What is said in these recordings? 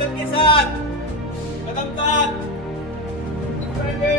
Action के साथ कदम साथ पहले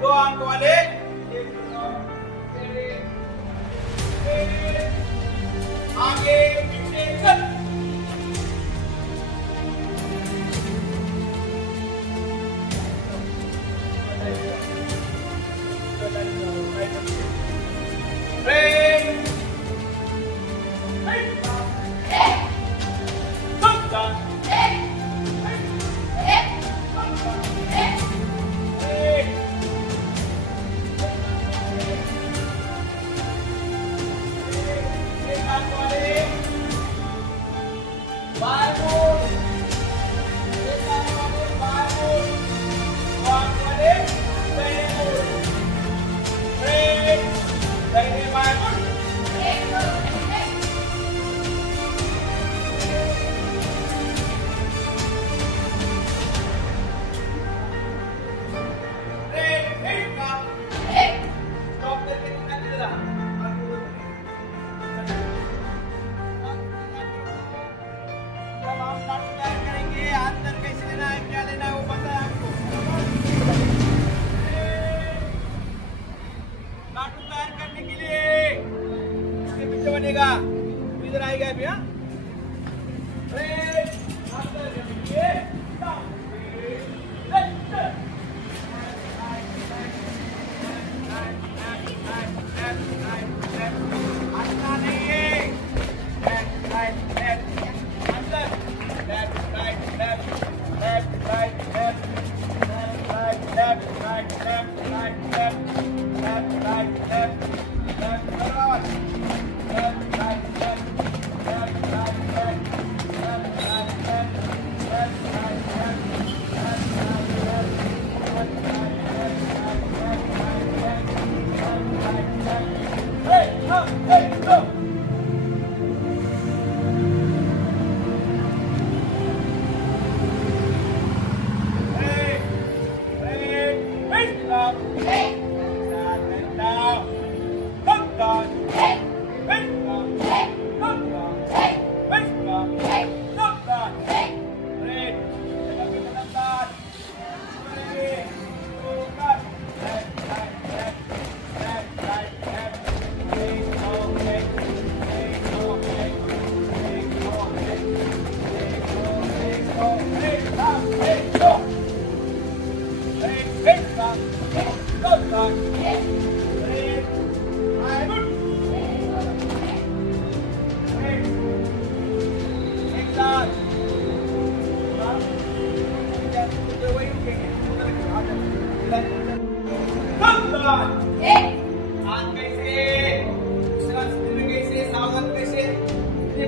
दो अंक वाले आगे पीछे चल। बनेगा इधर आएगा भैया।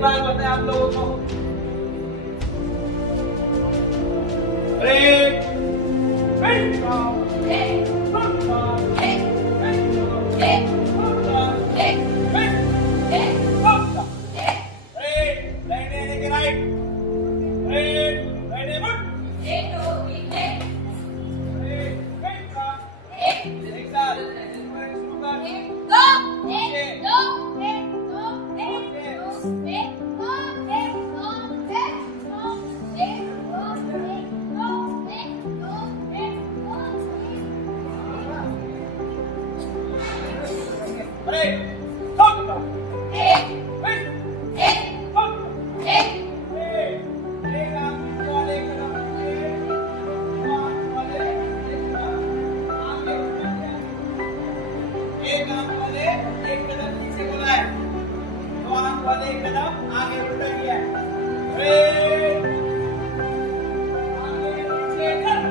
बात बताए आप लोगों को। Hey! वाले एक कदम आगे उल्टा किया है। ब्रेक, आगे पीछे चल।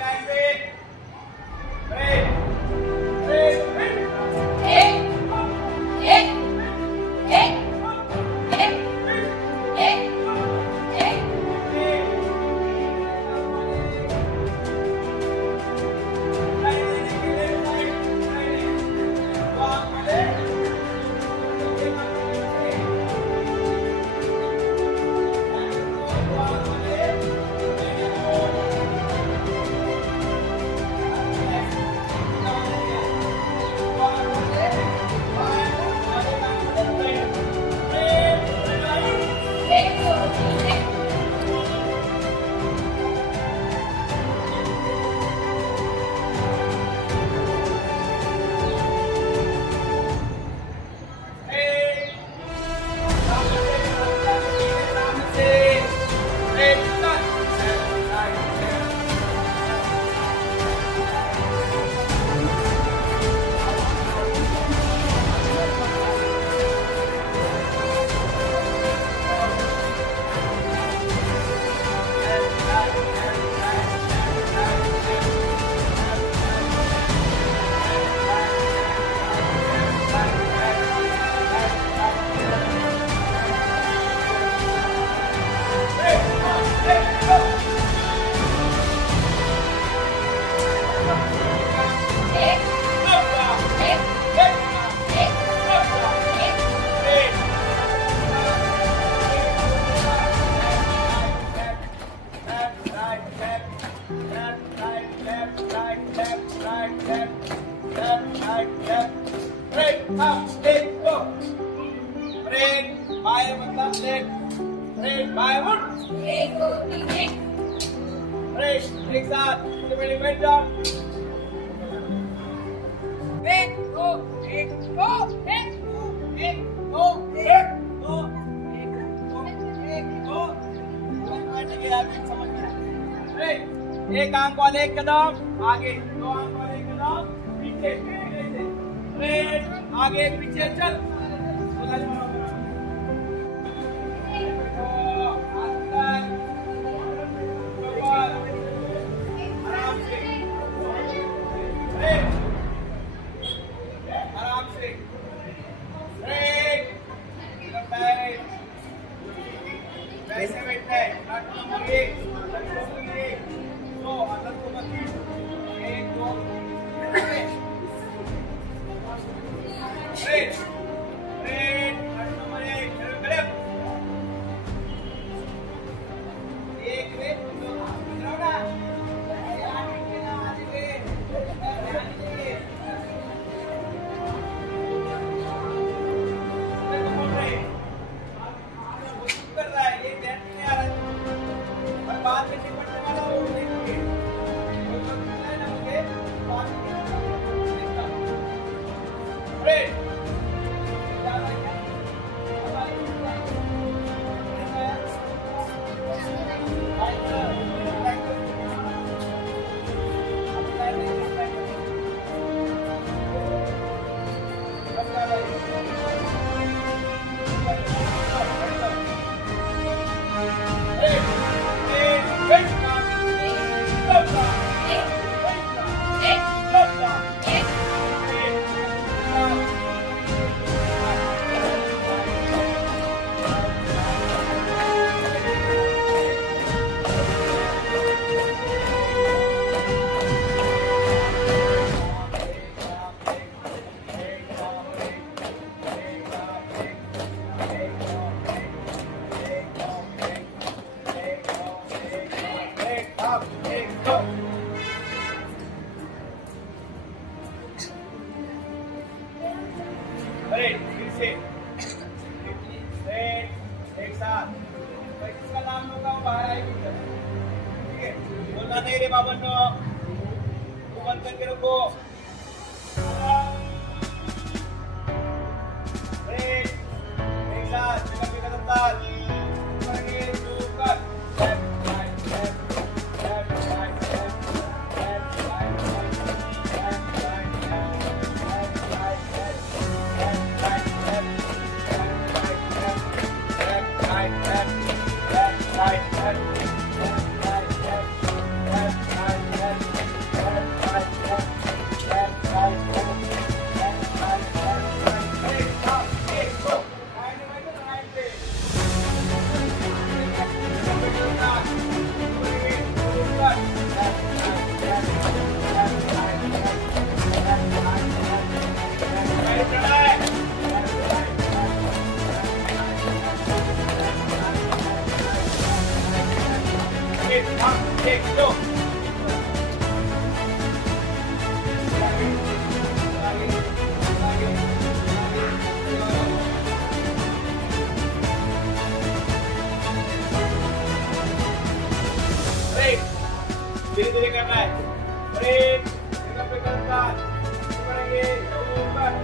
लाइन पे ब्रेक, ब्रेक, एक एक एक एक एक एक एक साथ बैठ जाओ। एक दो एक दो एक दो एक दो एक दो एक दो समझ में। एक आंख वाले एक कदम आगे, दो आंख वाले एक कदम पीछे, आगे पीछे चल। आराम से कैसे बैठता है? नंबर 1 तो अंदर को मत 1 2 ब्रेक ब्रेक नंबर 1 गलत एक ब्रेक दो ना फिर से एक साथ इसका नाम होगा बाहर आएगी। ठीक है, बोलना नहीं रे बाबन, तू बंद करके रखो। एक साथ जगह पे कदम डाल, धीरे धीरे करना है। ब्रेक, जगह पे करताल, करेंगे, ऊपर।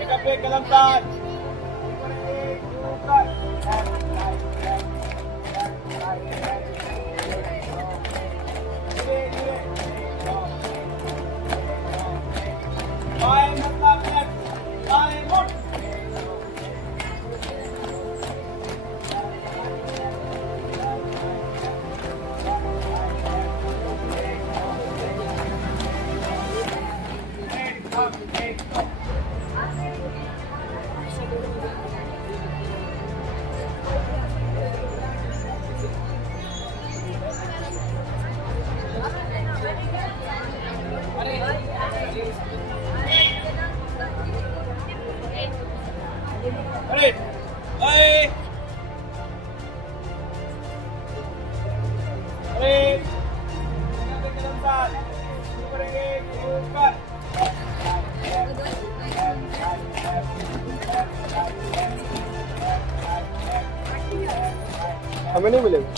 जगह पे कलम तार करेंगे, ऊपर। हमें नहीं मिलेगा।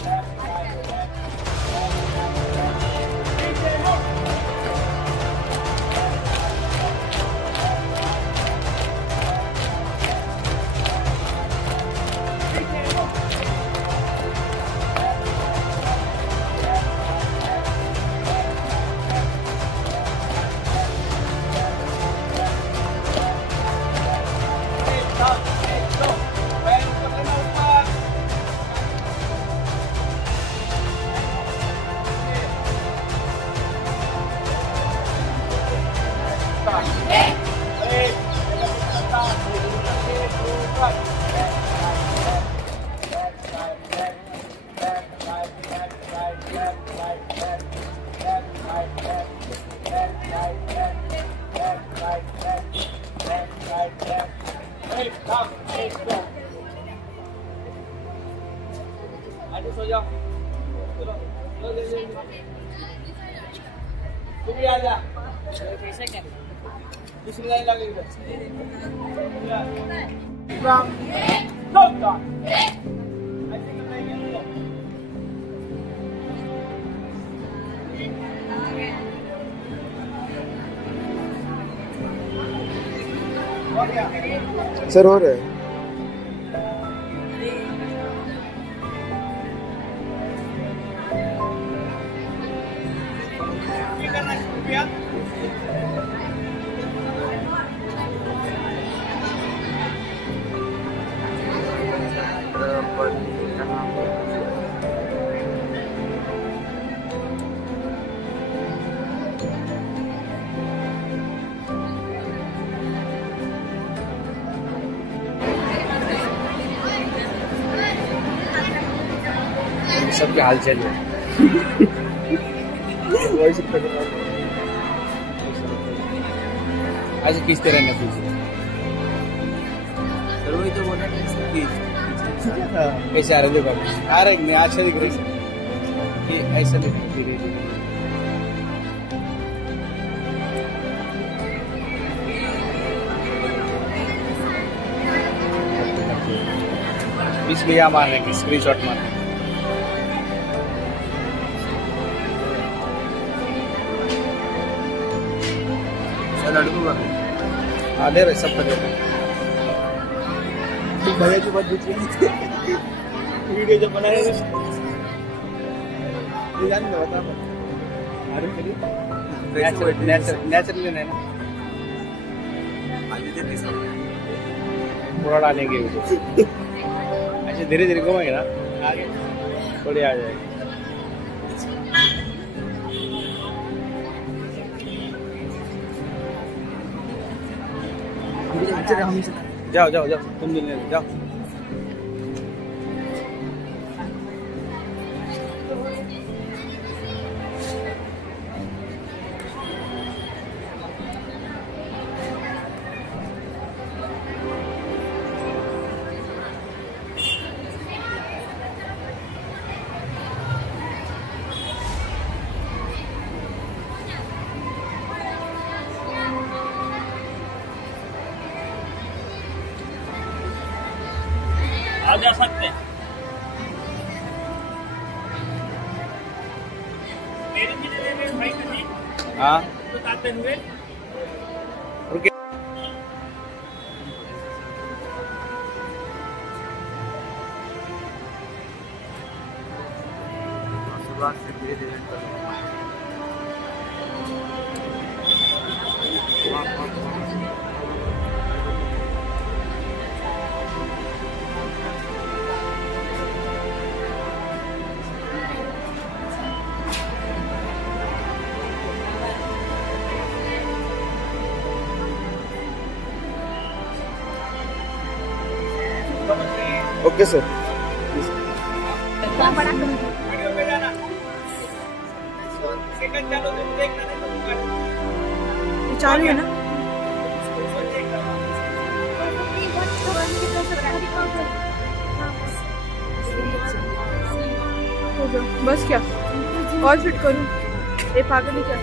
सो जाओ, चलो तुम भी आ जा। कैसे क्या दूसरी लाइन लगे इधर। सर हो रहा है। सबके हाल चल है। आज किस तरह नफीस सर वही तो बोला कैसे आ रहे थे बाबू आ रहे मैं अच्छा दिख रही कि ऐसा दिख धीरे धीरे बीच में क्या मारने की स्क्रीनशॉट मारने लड़कूंगा हाँ दे रहे सब दे रहे भैया की बात पूछ रही थी वीडियो जब बनाए जान में बता नेचुरली नहीं ना थोड़ा डालेंगे ऐसे धीरे धीरे घूमेंगे ना आगे थोड़ी आ जाएगी जाओ जाओ जाओ तुम मिलने जाओ आ जा सकते हैं। हाँ बताते हुए ओके सर वीडियो पे जाना सेकंड चालू तुम देखना नहीं तो चालू है ना बस क्या और फिट करूं ये पागल ही क्या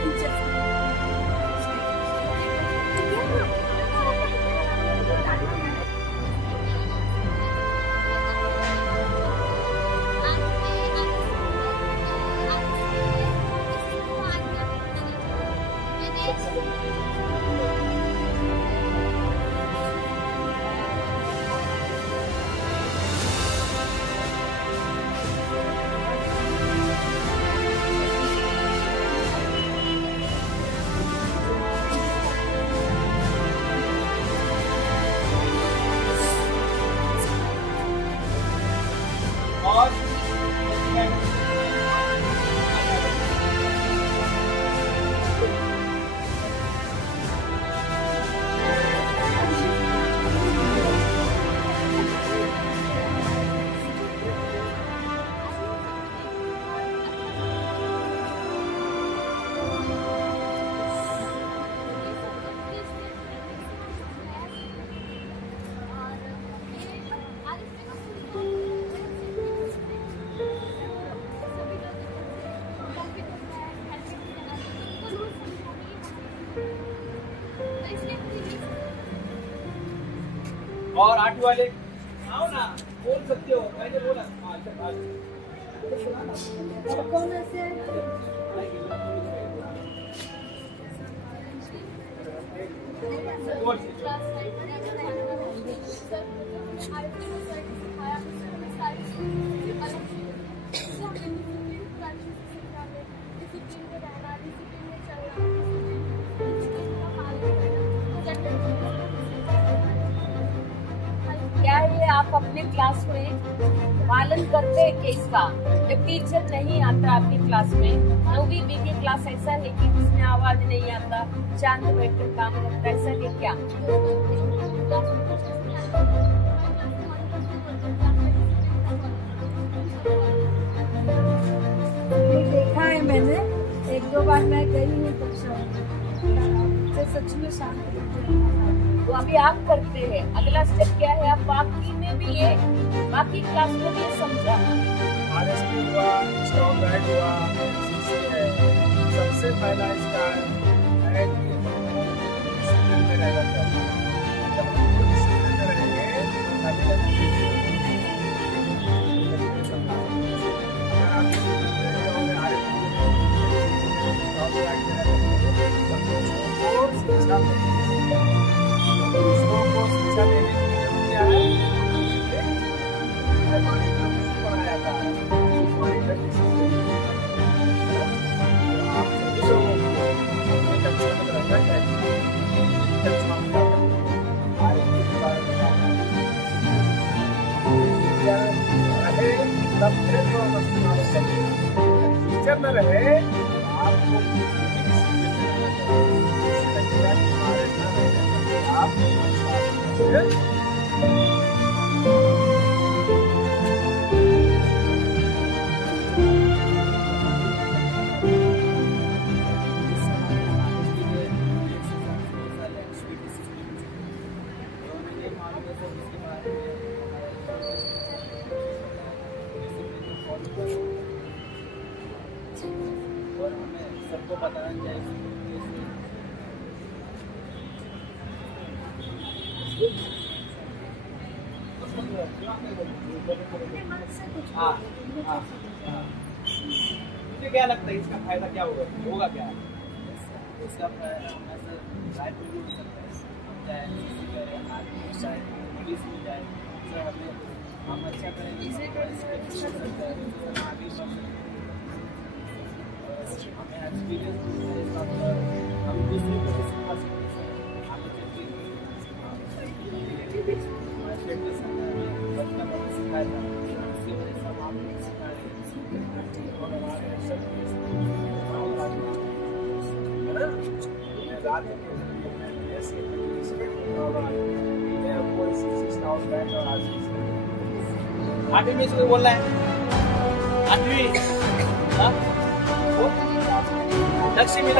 और 8वीं वाले आओ ना, बोल सकते हो, मैंने बोला। हाँ चल आ जाओ। कौन से कौन से? क्या ये आप अपने क्लास में पालन करते हैं कि इसका जब टीचर नहीं आता आपकी क्लास में, 9वीं बी की क्लास ऐसा है कि जिसमें आवाज नहीं आता, शांत बैठकर काम करता है, ऐसा है क्या? देखा है मैंने, 1-2 बार मैं गई हूँ कक्षा में, सच में शांत। तो अभी आप करते हैं, अगला स्टेप क्या है? आप बाकी में भी ये, बाकी क्लास में भी ये समझा। RSP हुआ, स्टॉप बैक हुआ, CC है, सबसे पहला इसका है कि डिसिप्लिन में रहना चाहिए। जब हम डिसिप्लिन में रहेंगे तभी हम स्टॉप बैक में उसको शिक्षा देने के लिए क्या है, पढ़ाया था आप सभी लोगों को अपने कक्षा में रहना चाहिए। कक्षा में टीचर में रहे आपको और हमें सबको बताना चाहिए। हाँ हाँ हाँ। मुझे क्या लगता है इसका फायदा क्या होगा क्या? इसका लाइब्रेरी हो सकता है, चाहे पुलिस में जाए, हमें हम अच्छा करेंगे, आगे बढ़ सकते हैं। हमें एक्सपीरियंस हम दूसरे को भी सिखा सकते हैं आगे चलते सिखाया था, उसकी वजह से हम आपको सिखाए आठवीं में इसको बोल रहा है, आठवीं लक्ष्मी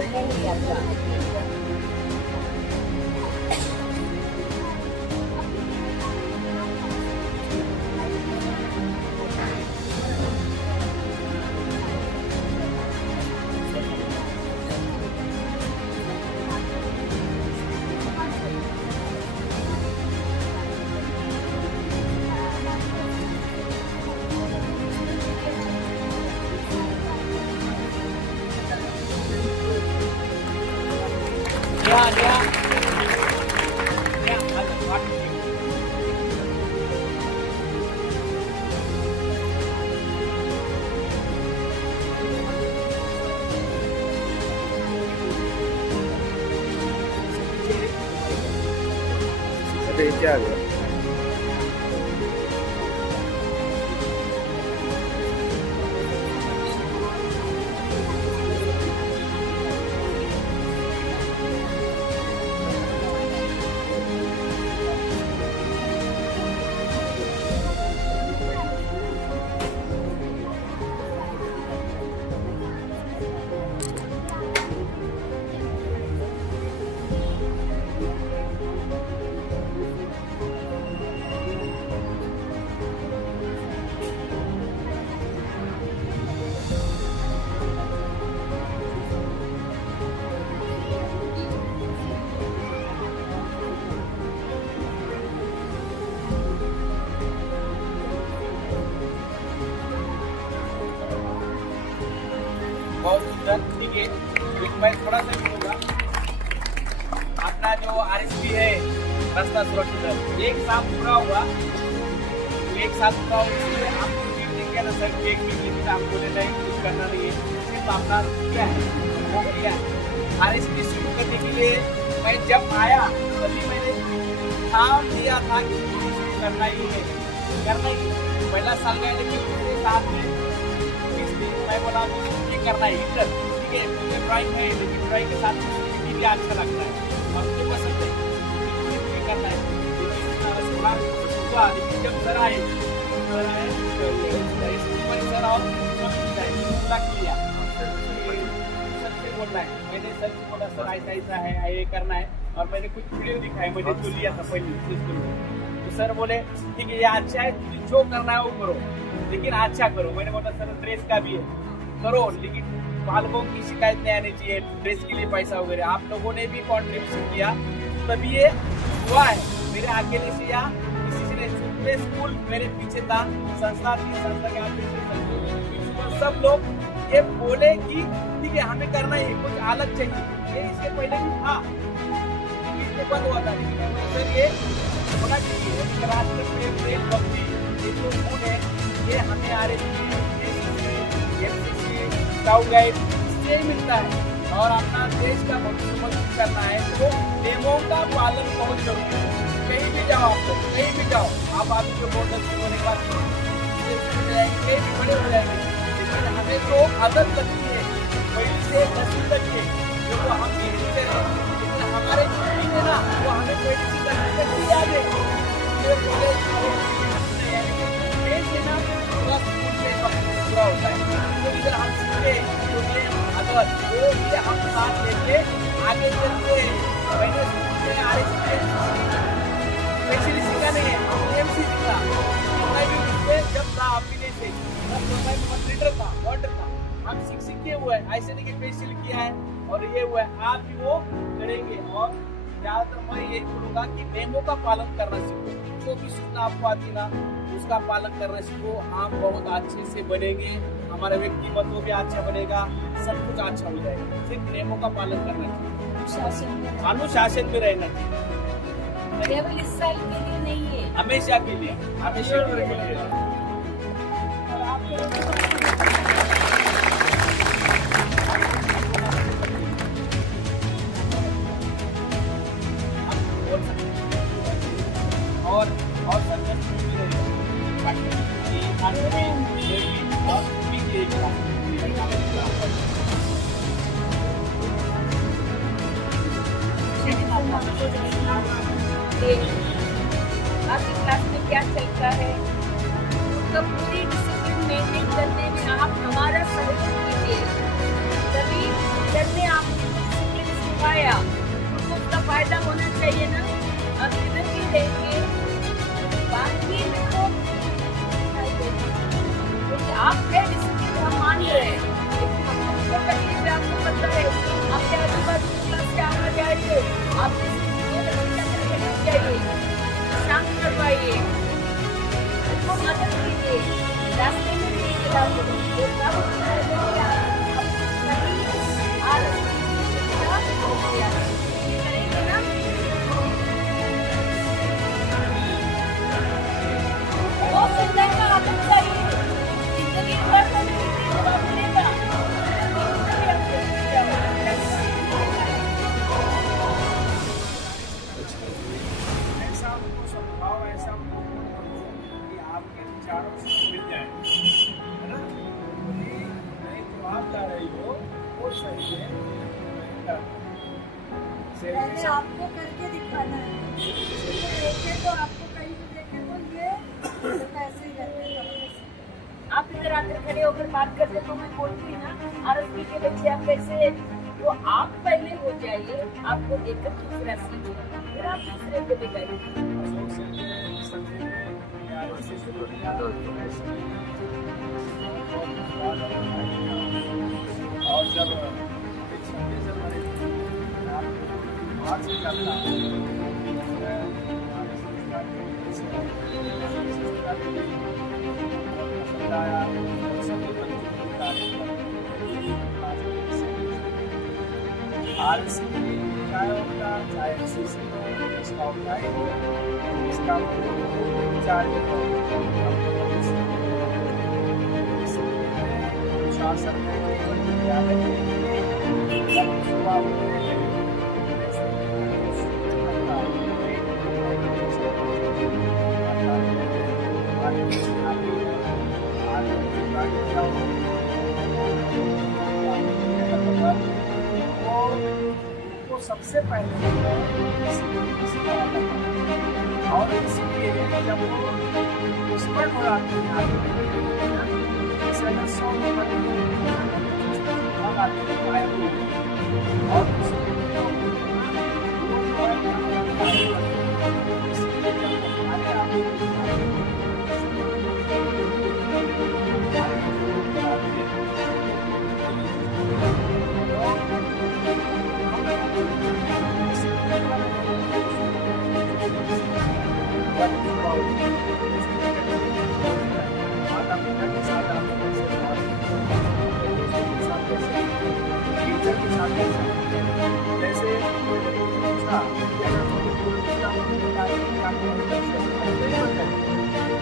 टीचर नहीं आता। क्या आ गया? बहुत सुंदर। ठीक है, मैं थोड़ा सा बोलूँगा, अपना जो RSP है रास्ता सुरक्षित है, एक साल पूरा हुआ, इसलिए आपको टिकट देंगे ना सर, एक टिकट आपको लेना है, कुछ करना नहीं है, सिर्फ अपना क्या है वो किया। RSP शुरू करने के लिए मैं जब आया तभी मैंने ठान दिया था कि शुरू करना ही है, पहला साल गया, लेकिन दूसरे साल में मैं बोला ये करना है इंटर। ठीक है, मुझे ड्राइंग है, लेकिन ड्राइंग के साथ भी अच्छा लगता है और मुझे पसंद है, ये करना है। लेकिन जब सर आए सर आओ पूरा किया, सबसे बोलना है, मैंने सर को बोला सर ऐसा ऐसा है, ये करना है, और मैंने कुछ वीडियो दिखाई, मैंने जो लिया था पहले स्कूल में, तो सर बोले ठीक है ये अच्छा है, जो करना है वो करो, लेकिन अच्छा करो। मैंने बोला सर ड्रेस का भी है, करो, लेकिन बालकों की शिकायत नहीं आनी चाहिए, ड्रेस के लिए पैसा वगैरह आप लोगों ने भी कॉन्ट्रीब्यूशन किया, तभी ये हुआ है। मेरे अकेले से या किसी से नहीं, स्कूल मेरे पीछे था, संस्था थी, संस्था के आगे सब लोग ये बोले कि ठीक है हमें करना है, कुछ अलग चाहिए, ये इसके पहले भी था, इसमें बंद हुआ था, लेकिन सर ये होना चाहिए राष्ट्र प्रेम, देशभक्ति, ये जो गुण है ये हमें RSP, स्काउट गाइड इससे ही मिलता है, और अपना देश का भविष्य मजबूत करना है तो नियमों का पालन बहुत जरूरी है। कहीं भी जाओ, आपको कहीं भी जाओ, आप आदमी को बहुत अच्छी होने के बाद कहीं भी बड़े हो जाएंगे, लेकिन हमें तो आदत लगती है पहले से 10वीं तक के जो हम सीखते हैं, लेकिन हमारे छुट्टी में ना वो हमें पहले से 10वीं तक ही याद है, पूरा होता है। तो इधर हम सीखे तो ये अगर वो भी हम साथ लेके आगे चलते, मैंने स्कूल में RSP सीखा नहीं है, MC सीखा, मैं भी जब था अपने से मैं लीडर था, वॉर्डर था, हम सीखे हुए हैं, ऐसे नहीं कि पेशल किया है और ये हुआ है, आप भी वो करेंगे। और ज्यादातर मैं यही बोलूँगा कि नियमों का पालन करना सीखो, जो भी सूचना आपको आती ना उसका पालन करना सीखो, हम बहुत अच्छे से बनेंगे, हमारा व्यक्तिमत्व भी अच्छा बनेगा, सब कुछ अच्छा हो जाएगा। सिर्फ नियमों का पालन करना चाहिए, अनुशासन में रहना चाहिए, केवल इस साल के लिए नहीं है, हमेशा के लिए, हमेशा के लिए। और आपके और संघर्ष भी रहेगा, आपकी क्लास में क्या चलता है, तो पूरी डिसिप्लिन मेंटेन करने में आप हमारा सहयोग कीजिए, तभी चलने आप आप है डिसिप्लिन हम मान रहे हैं, लेकिन हम तो कहीं पे आपको पता है आपके आजू बाजू क्लास के आना जाइए, आप जाइए, शांत करवाइए, उनको मदद कीजिए, रास्ते में नहीं गिराइए। तो क्या होता है करेंगे ना, वो सुंदर का आदत चाहिए, जिंदगी भर तो मिलेगा। ऐसा उनको समझाओ, ऐसा उनको करो कि आपके विचारों से मिल जाए, है ना? नहीं जो आप जा रही हो वो सही है, पहले आपको करके दिखाना है, देखे तो आपको कहीं भी देखे तो ये ऐसे ही रहते हैं। आप इधर आकर खड़े होकर बात करते तो मैं बोलती ना आरती के बच्चे आप कैसे, तो आप पहले हो जाइए, आपको देखकर दूसरा सीखे, फिर आप दूसरे को दिखाइए। और जब एक संदेश बात से करता चाहे इसका ऑनलाइन हो, इसका शासन में सबसे पहले और इसलिए जब वो एक्सपर्ट हो जाते हैं जैसे अगर 100 नंबर और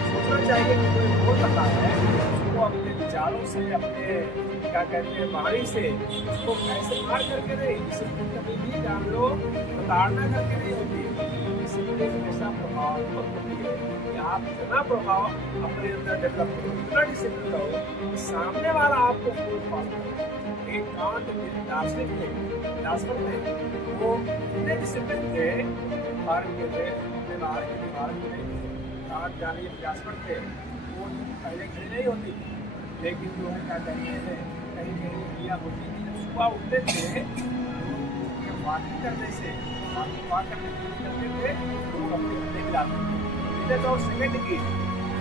सोचना चाहिए कि कोई बोल रहा है उसको अपने विचारों से, अपने क्या कहते हैं वाणी से उसको कैसे मार करके नहीं, डिसिप्लिन कभी भी जान लो प्रताड़ना करके नहीं होती। डिसिप्लिन ऐसा प्रभाव होती है कि आप इतना प्रभाव अपने अंदर डेवलप करो, इतना डिसिप्लिन करो, सामने वाला आपको फूल पास करे। एक कांट दार्शनिक थे, वो इतने डिसिप्लिन थे, भारत के थे, अपने भारत के नहीं, कांट जाने के प्रयासपट थे, वो पहले खड़ी नहीं होती, लेकिन जो है क्या कहते हैं कहीं कहीं क्रिया होती थी। जब सुबह उठते थे तो वाकिंग करने से वाक करने करते थे तो अपने घंटे गिराते थे, 10 सेकंड की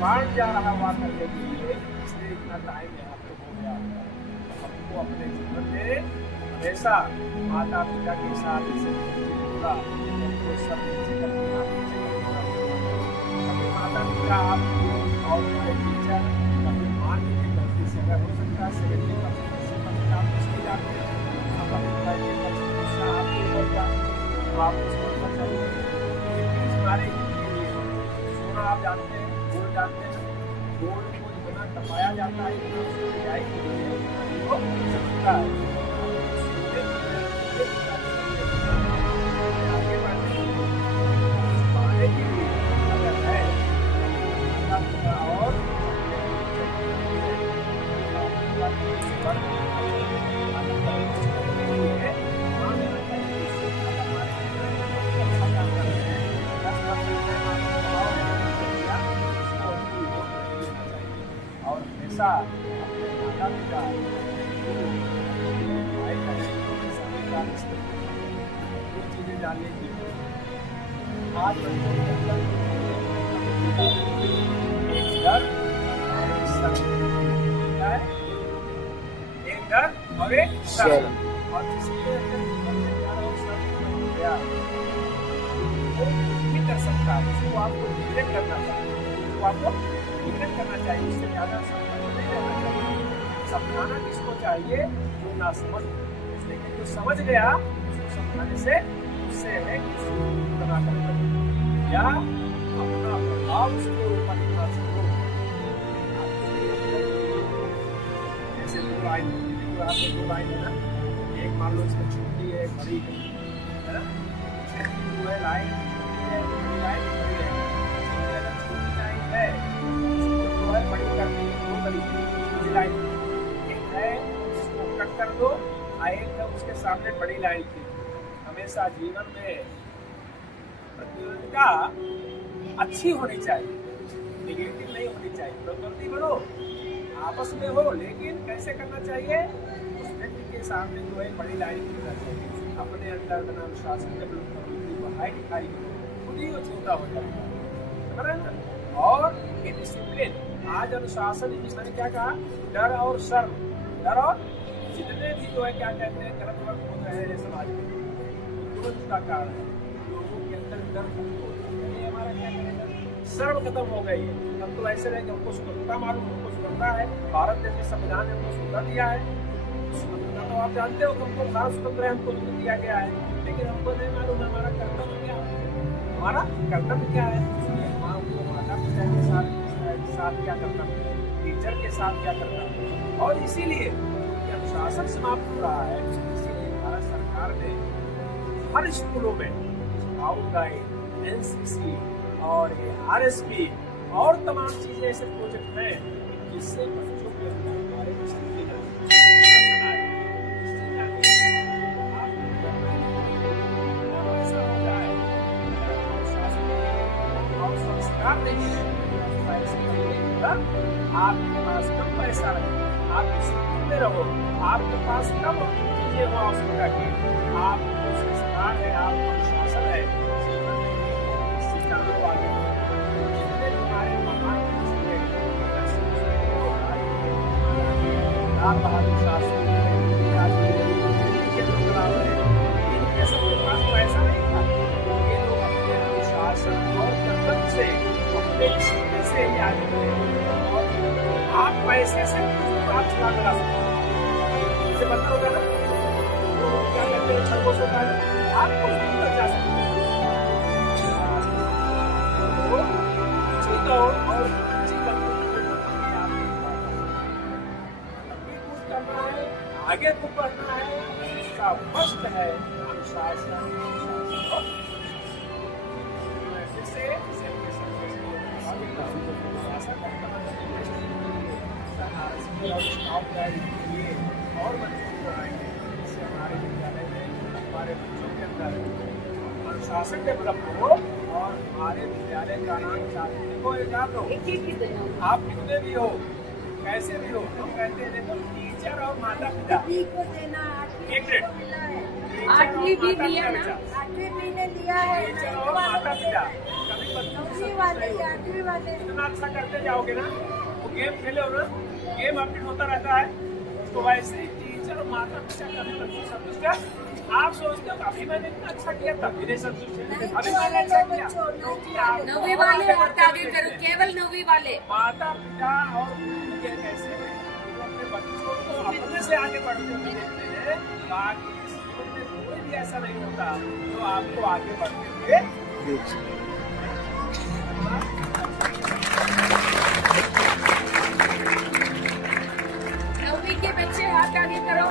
बाढ़ जा रहा वाक करने के लिए, इसलिए इतना टाइम यहाँ पे हो गया। हमको अपने जीवन में हमेशा माता पिता के साथ माता पिता आपको और टीचर कभी मान की गलती से अगर हो सकता है सेकेंडरी आप उसको जाते हैं सोना आप जानते हैं, गोल्ड जानते हैं, गोल्ड को जितना तपाया जाता है वो सकता है। आगे बढ़ने के लिए अगर है और और हमेशा अपने माता पिता चीजें जानने की आज बच्चों के अंदर एक डर और एक और एक शर्म। और जिसके अंदर डर और शर्म हो गया वो भी कर सकता है, जिसको आपको निग्लेक्ट करना चाहिए, जिसको आपको निग्लेक्ट करना चाहिए, उससे ज्यादा समझ नहीं रहना चाहिए। समझाना किसको चाहिए? जो ना समझ, लेकिन जो समझ गया उसको समझाने से उससे है बना कर या अपना प्रभाव उसके ऊपर बना सको। जैसे दो लाइन आपको दो लाइन है ना, एक मान लो इसमें छोटी है बड़ी है ना, जो है लाइन छोटी है बड़ी लाइन बड़ी है, अगर छोटी लाइन है उसको जो है बड़ी कर दी, दो तरीके छोटी लाइन एक है उसको कट कर दो, एक है उसके सामने बड़ी लाइन की। हमेशा जीवन में प्रतियोगिता अच्छी होनी चाहिए, निगेटिव नहीं होनी चाहिए। प्रतिद्वंदी बनो, आपस में हो, लेकिन कैसे करना चाहिए? उस व्यक्ति के सामने जो है बड़ी लाइन करना चाहिए, अपने अंदर बना अनुशासन डेवलप करो, पढ़ाई लिखाई खुद ही वो छोटा हो जाएगा ना। और ये डिसिप्लिन, आज अनुशासन ही मैंने क्या कहा, डर और शर्म, डर और जितने भी जो है क्या कहते हैं गलत वर्क हो रहे हैं समाज में, तुरंत का कारण है लोगों के अंदर डर खत्म हो गया है। हमारा क्या करेगा, शर्म खत्म हो गई है। अब तो ऐसे रहे कि हमको स्वतंत्रता मालूम, हमको स्वतंत्रता है, भारत देश के संविधान ने हमको स्वतंत्रता दिया है। स्वतंत्रता तो आप जानते हो, हमको भारत स्वतंत्र है, हमको दिया गया है, लेकिन हमको नहीं मालूम हमारा कर्तव्य क्या है, हमारा कर्तव्य क्या है। हमको माता पिता के साथ क्या कर्तव्य है, टीचर के साथ क्या कर्तव्य है, और इसीलिए अनुशासन समाप्त हो रहा है। इसीलिए भारत सरकार ने हर स्कूलों में स्काउट गाइड, एनसीसी और ये आरएसपी और तमाम चीजें ऐसे प्रोजेक्ट हैं जिससे बच्चों के अंदर हमारे डिसिप्लिन और संस्कार नहीं है। आपके पास कम पैसा रहे, आप डिसिप्लिन में रहो, आपके पास कम चीजें हो आवश्यकता की, आपको संस्कार है, आपको अनुशासन है, जीवन में इसी का लोग आगे जितने हमारे महान लाल बहादुर शास्त्री इनके सबके पास पैसा नहीं था, ये लोग अपने अनुशासन और कर्तव्य से अपने जीवन से ही आगे बढ़े। आप पैसे से आप चला करा सकते हैं, इसे पता होगा ना, तो क्या कहते हैं छड़ों से आप कुछ भी कर जा सकते हैं, तो ठीक हो और करना है, आगे को बढ़ना है, इसका मस्त है अनुशासन। और बच्चों को पढ़ाएंगे, इससे हमारे विद्यालय में हमारे बच्चों के अंदर अनुशासन डेवलप हो और हमारे विद्यालय का नाम देखो याद हो, आप कितने भी हो, कैसे भी हो, हम कहते हैं देखो टीचर और माता पिता को देना, एक ग्रेड 8वीं भी दिया ना, 8वीं भी ने दिया है, टीचर और माता पिता कभी बच्चों 9वीं वाले 8वीं वाले इतना अच्छा करते जाओगे ना, वो गेम खेले हो ना, गेम अपडेट होता रहता है, तो वैसे ही टीचर और माता पिता कभी बच्चों संतुष्ट है। आप सोचते हो अभी मैंने इतना अच्छा किया तब भी नहीं संतुष्ट है, अभी मैंने अच्छा किया क्योंकि आप 9वीं वाले और आगे करो, केवल 9वीं वाले माता पिता और गुरु कैसे अपने बच्चों को अपने से आगे बढ़ते हुए देखते हैं, बाकी जीवन में कोई भी ऐसा नहीं होता जो आपको आगे बढ़ते हुए देख। के बच्चे हाथ आगे करो।